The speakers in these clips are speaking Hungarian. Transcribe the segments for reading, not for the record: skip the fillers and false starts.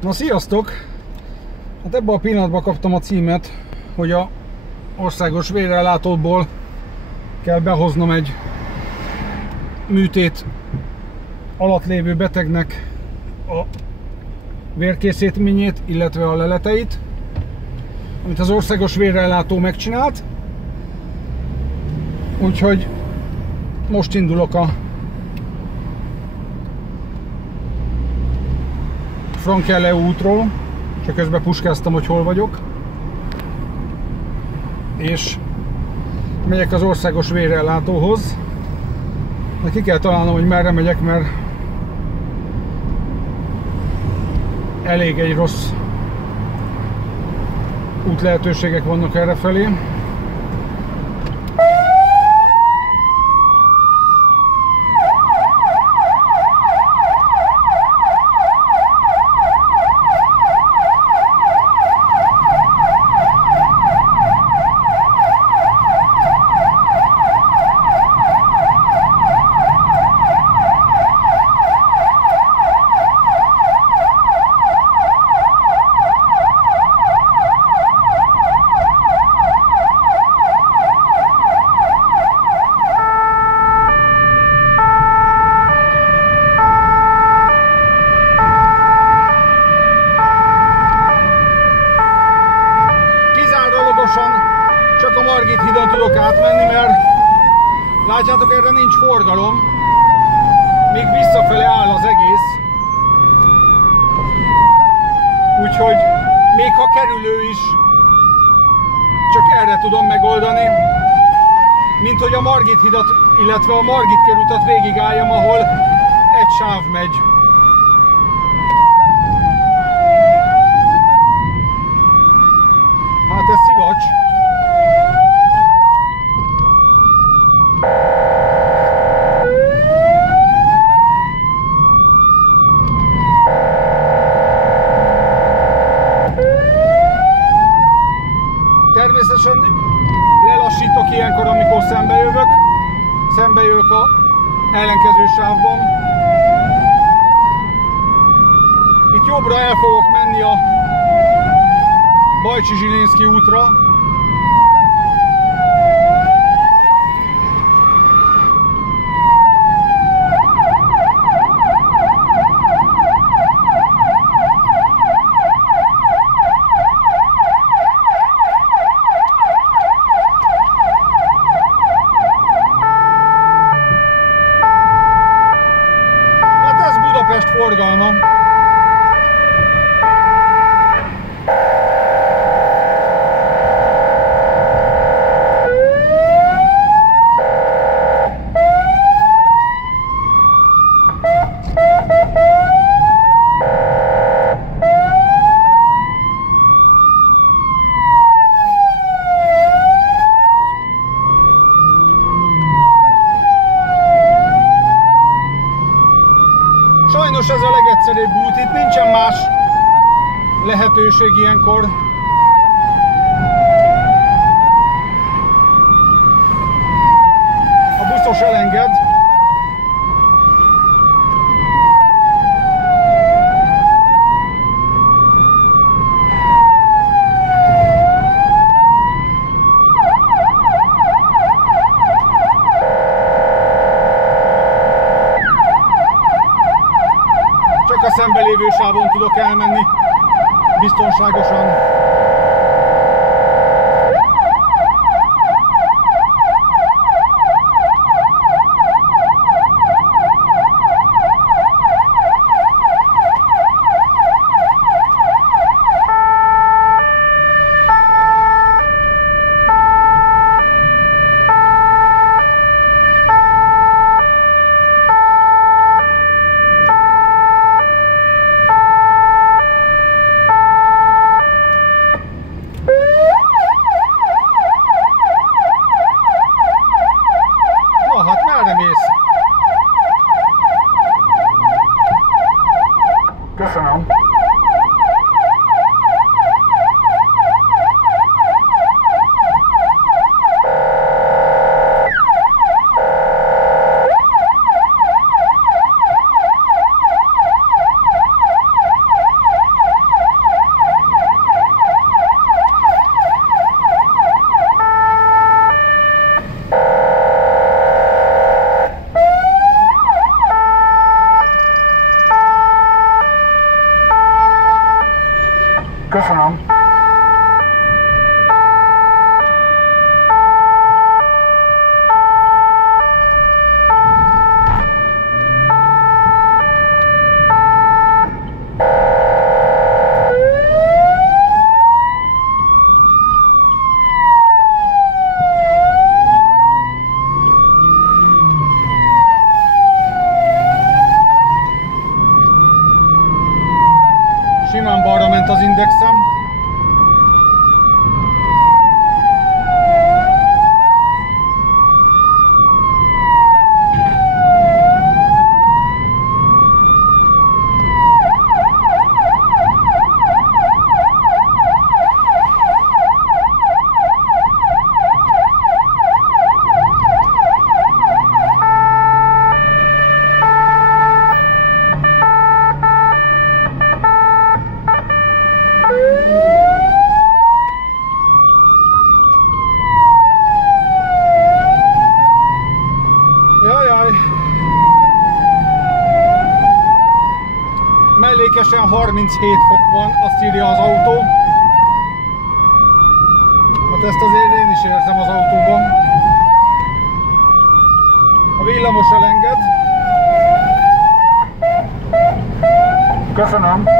Na sziasztok! Hát ebben a pillanatban kaptam a címet, hogy a országos vérellátóból kell behoznom egy műtét alatt lévő betegnek a vérkészítményét, illetve a leleteit, amit az országos vérellátó megcsinált. Úgyhogy most indulok a Frankelle útról, csak közben puskáztam, hogy hol vagyok, és megyek az országos vérellátóhoz. De ki kell találnom, hogy merre megyek, mert elég egy rossz útlehetőségek vannak errefelé. Csak a Margit hídon tudok átmenni, mert látjátok, erre nincs forgalom, még visszafele áll az egész. Úgyhogy még ha kerülő is, csak erre tudom megoldani, mint hogy a Margit hidat, illetve a Margit körutat végigálljam, ahol egy sáv megy. Hát ez szivacs. Természetesen lelassítok ilyenkor, amikor szembejövök a ellenkező sávban. Itt jobbra el fogok menni a Bajcsy-Zsilinszky útra. Forgalma. Sajnos ez a legegyszerűbb út, itt nincsen más lehetőség ilyenkor. A buszos elenged. A szembe lévő sávon tudok elmenni biztonságosan. Köszönöm. Köszönöm. Simán balra ment az indexem. Mellékesen 37 fok van, azt írja az autó. Hát ezt azért én is érzem az autóban. A villamos elenged. Köszönöm.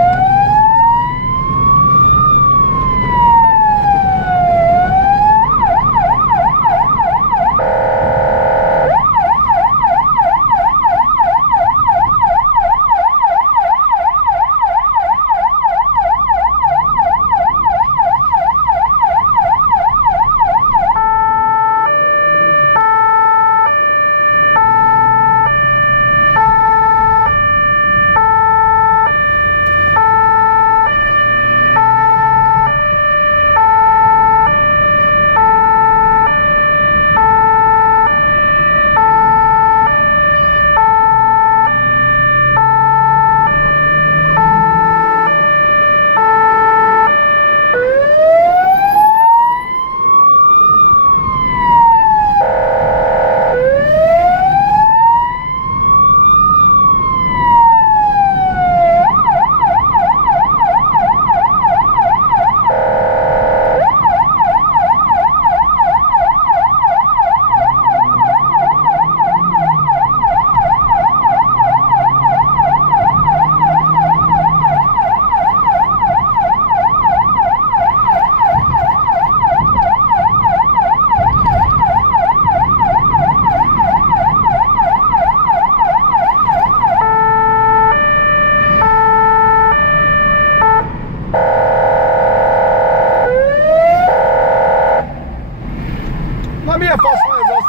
Na milyen fasz van ez a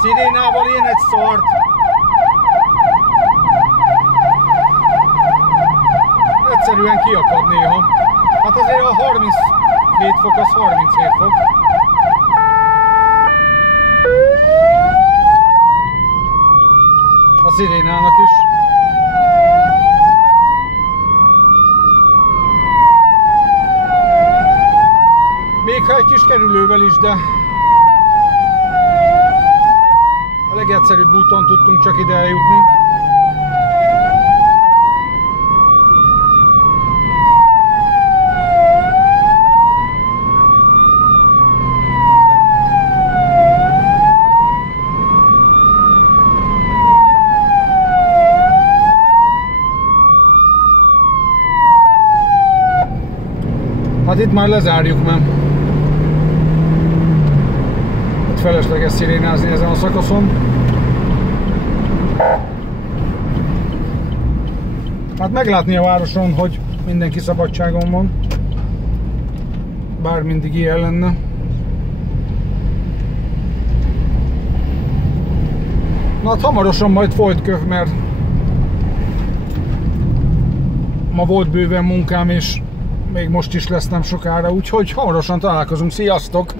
szirénával, én egy szart. Egyszerűen kiakad néha. Hát azért a 37 fok az 37 fok. A szirénának is. Még ha egy kis kerülővel is, de a legegyszerűbb úton tudtunk csak ide eljutni. Hát itt már lezárjuk, mert itt felesleges szirénázni ezen a szakaszon. Hát meglátni a városon, hogy mindenki szabadságon van. Bár mindig ilyen lenne. Na hát hamarosan majd folytköv, mert ma volt bőven munkám, és még most is lesz nem sokára, úgyhogy hamarosan találkozunk. Sziasztok!